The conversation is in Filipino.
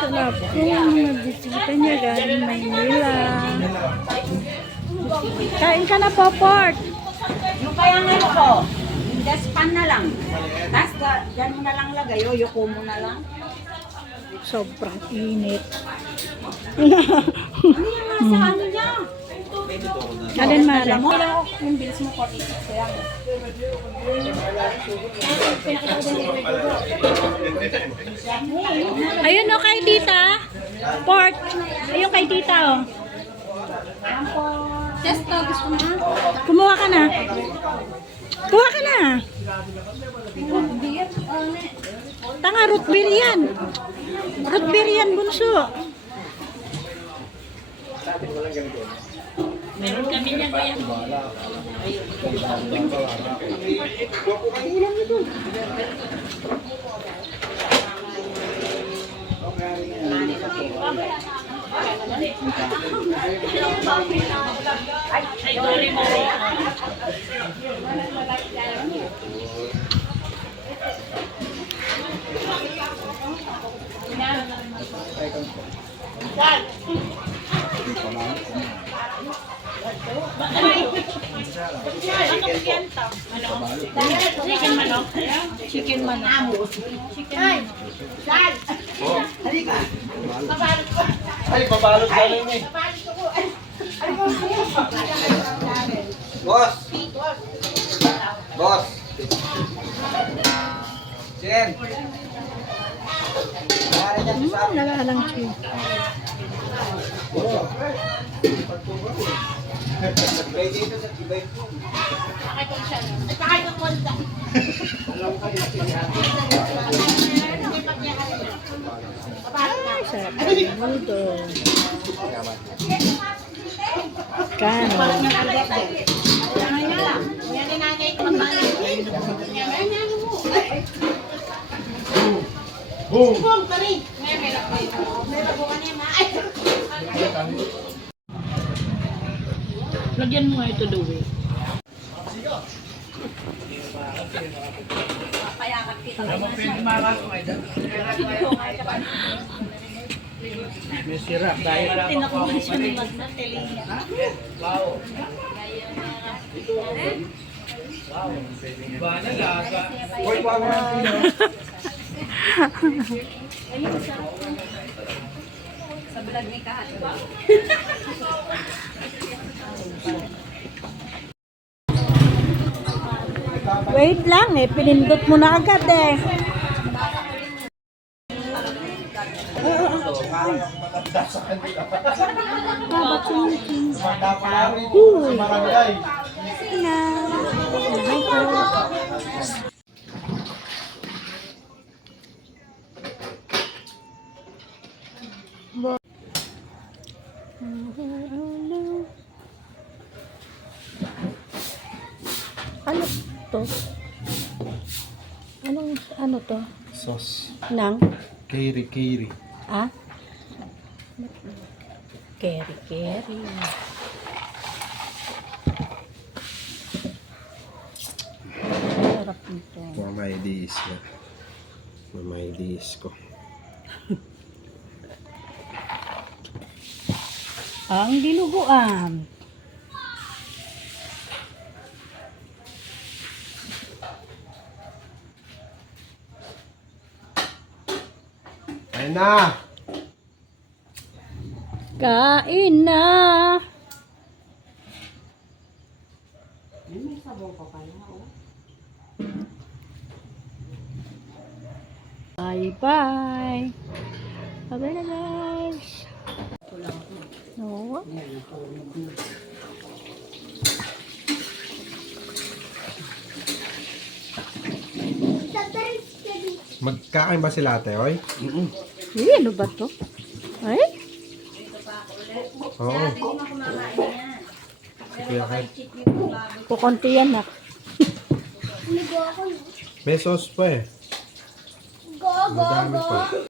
Sarap po mga bisita niya galing Maynila. Kain ka na po, Port. Yung kaya ngayon ko, despan na lang. Tapos dyan mo na lang lagay, yuko mo na lang. Sobrang init. Ano yung sa ano niya? Alin, Mare? Alam mo, yung bilis mo 46 kaya. Ayun o kay tita. Port. Ayun kay tita o. Testo, gusto mo na? Kumuha ka na. Kuha ka na. Tanga, root beer yan. Root beer yan, bunso. Meron kami niya kaya. Ay, sorry mo. Chicken manok. Chicken manok. Chicken Ay, babalot ka rin eh. Boss! Boss! Jen! Nalalang cheese. Bay dito sa tibay po. Ay, sarap ng mudo. Kano. Boom! Lagyan mo ito Louie. May sirap dahil Tinakuha siya ni Magdateling. Hoy, wag mo Sa vlog ni Kahat. Wait lang eh, pinindot mo na agad eh. Manda pa namin sa barangay. Na. Ay ko. Ano to? Ano to? Sauce. Nang? Kiri. Ah? Keri. Sarap nito. Mamay diis ko. Ang dinuguan. Ayun na! Kain na. Bye. Bye na guys. No. Magkakain ba sila ate, oy? Ano ba to? Ay? Oo. Kuya Kat. Kukunti yan na. May sauce pa eh. Madami pa.